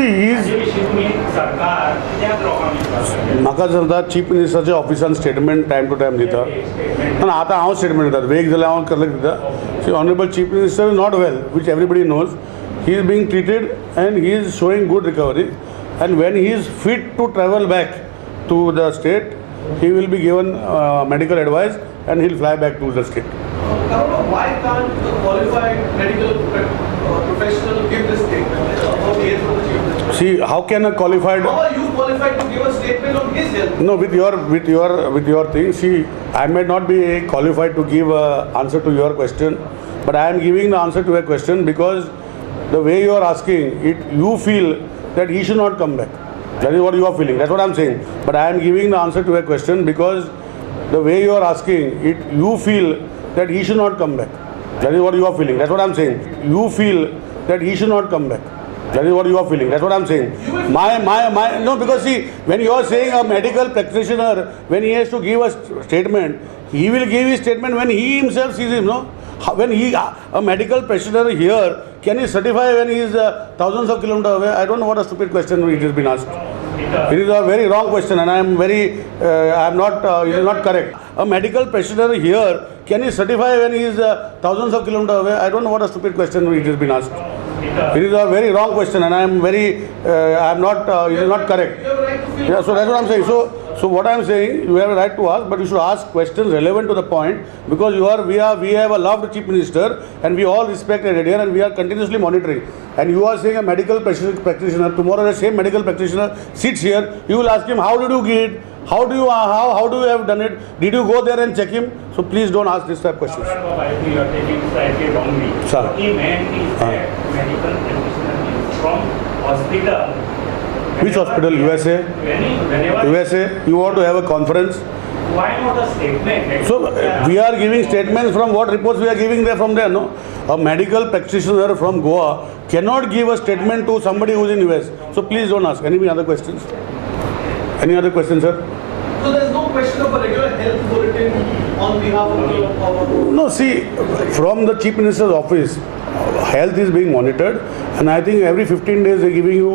See, म्हाका सांगता chief मिनिस्टरच्या ऑफिसान स्टेटमेंट टायम टू टायम दिता आनी आतां हांव स्टेटमेंट दिता वेग जाल्यार हांव कलेक्ट दिता see honourable chief minister is not well which everybody knows he is being treated and he is showing good recovery and when he is fit to travel back to the state he will be given medical advice and he'll fly back to the state. Why can't the qualified medical professional give this statement about the health of the chief minister? See, how can a qualified? How are you qualified to give a statement on his health? No, with your thing. See, I may not be qualified to give an answer to your question, but I am giving the answer to a question because the way you are asking it, you feel that he should not come back. That is what you are feeling. That's what I am saying. But I am giving the answer to a question because the way you are asking it, you feel that he should not come back. That is what you are feeling. That's what I am saying. You feel that he should not come back. That is what you are feeling. That's what I am saying. No, because see, when you are saying a medical practitioner, when he has to give a statement, he will give his statement when he himself sees him, no? When a medical practitioner here, can he certify when he is thousands of kilometers away? I don't know what a stupid question it has been asked. It is a very wrong question and it is not correct. A medical practitioner here, can he certify when he is thousands of kilometers away? I don't know what a stupid question it has been asked. It is a very wrong question and it is not correct. Yeah, so that's what I am saying. So what I am saying, you have a right to ask, but you should ask questions relevant to the point because we have a loved chief minister and we all respect it here and we are continuously monitoring. And you are saying a medical practitioner, tomorrow the same medical practitioner sits here, you will ask him, how did you get it? How do you have done it? Did you go there and check him? So please don't ask this type of questions. You are taking slightly wrongly. Sir. What he meant is that medical practitioner is from hospital. Which hospital? USA? USA? You want to have a conference? Why not a statement? So we are giving statements from what reports we are giving there from there, no? A medical practitioner from Goa cannot give a statement to somebody who is in US. So please don't ask. Any other questions? Any other questions, sir? So there is no question of a regular health bulletin on behalf of the... No, see, from the Chief Minister's office, health is being monitored and I think every 15 days they are giving you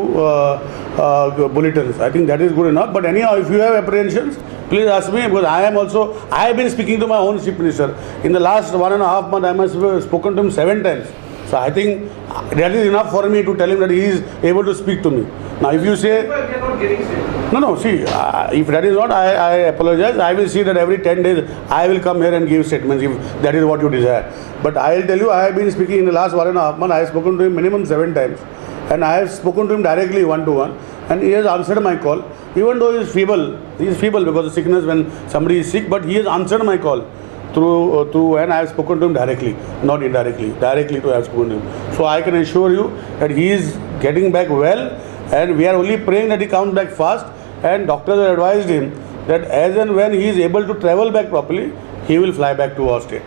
bulletins. I think that is good enough. But anyhow, if you have apprehensions, please ask me because I have been speaking to my own Chief Minister. In the last 1.5 months, I must have spoken to him 7 times. So I think that is enough for me to tell him that he is able to speak to me. Now if you say... No, see, if that is not, I apologize. I will see that every 10 days I will come here and give statements if that is what you desire. But I will tell you, I have been speaking in the last 1.5 months. I have spoken to him minimum 7 times. And I have spoken to him directly one-to-one. And he has answered my call. Even though he is feeble because of sickness when somebody is sick, but he has answered my call. Through and I have spoken to him directly, not indirectly, directly to have spoken to him. So I can assure you that he is getting back well and we are only praying that he comes back fast and doctors have advised him that as and when he is able to travel back properly, he will fly back to our state.